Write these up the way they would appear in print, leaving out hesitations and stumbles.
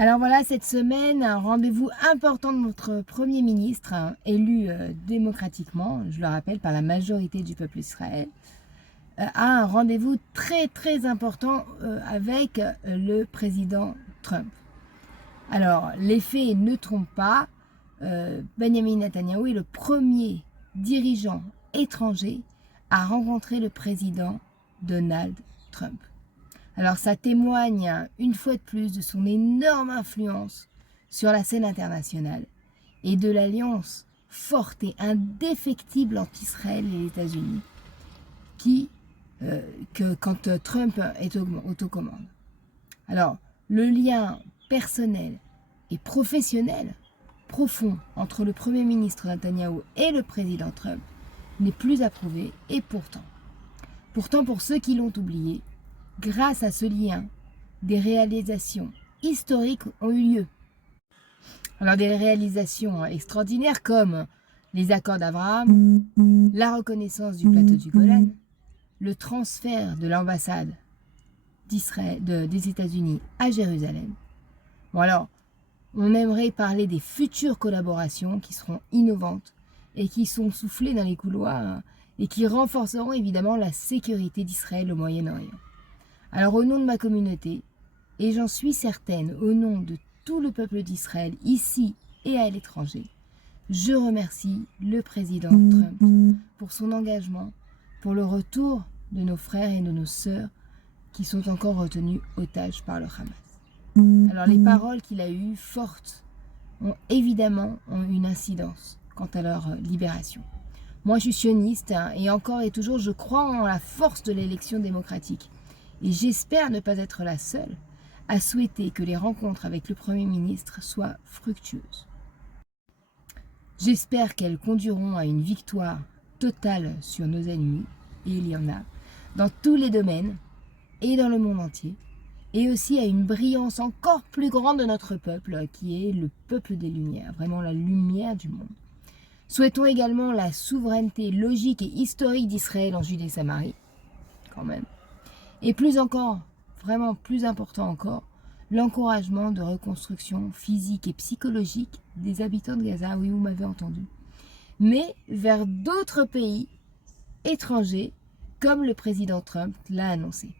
Alors voilà, cette semaine, un rendez-vous important de notre Premier ministre, élu démocratiquement, je le rappelle, par la majorité du peuple d'Israël, a un rendez-vous très très important avec le président Trump. Alors, les faits ne trompent pas, Benjamin Netanyahou est le premier dirigeant étranger à rencontrer le président Donald Trump. Alors ça témoigne une fois de plus de son énorme influence sur la scène internationale et de l'alliance forte et indéfectible entre Israël et les États-Unis quand Trump est aux commandes. Alors le lien personnel et professionnel profond entre le Premier ministre Netanyahou et le président Trump n'est plus à prouver et pourtant pour ceux qui l'ont oublié, grâce à ce lien, des réalisations historiques ont eu lieu. Alors des réalisations extraordinaires comme les accords d'Abraham, la reconnaissance du plateau du Golan, le transfert de l'ambassade des États-Unis à Jérusalem. Bon alors, on aimerait parler des futures collaborations qui seront innovantes et qui sont soufflées dans les couloirs et qui renforceront évidemment la sécurité d'Israël au Moyen-Orient. Alors au nom de ma communauté, et j'en suis certaine au nom de tout le peuple d'Israël, ici et à l'étranger, je remercie le président Trump pour son engagement, pour le retour de nos frères et de nos sœurs qui sont encore retenus otages par le Hamas. Alors les paroles qu'il a eues, fortes, ont évidemment une incidence quant à leur libération. Moi je suis sioniste et encore et toujours je crois en la force de l'élection démocratique. Et j'espère ne pas être la seule à souhaiter que les rencontres avec le Premier ministre soient fructueuses. J'espère qu'elles conduiront à une victoire totale sur nos ennemis, et il y en a, dans tous les domaines et dans le monde entier, et aussi à une brillance encore plus grande de notre peuple, qui est le peuple des Lumières, vraiment la lumière du monde. Souhaitons également la souveraineté logique et historique d'Israël en Judée-Samarie, quand même. Et plus encore, vraiment plus important encore, l'encouragement de reconstruction physique et psychologique des habitants de Gaza, oui vous m'avez entendu, mais vers d'autres pays étrangers comme le président Trump l'a annoncé.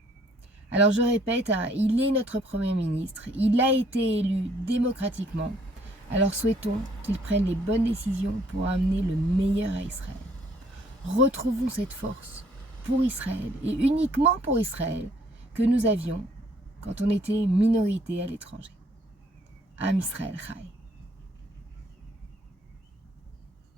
Alors je répète, il est notre Premier ministre, il a été élu démocratiquement, alors souhaitons qu'il prenne les bonnes décisions pour amener le meilleur à Israël. Retrouvons cette force pour Israël et uniquement pour Israël que nous avions quand on était minorité à l'étranger. Am Israël Chai.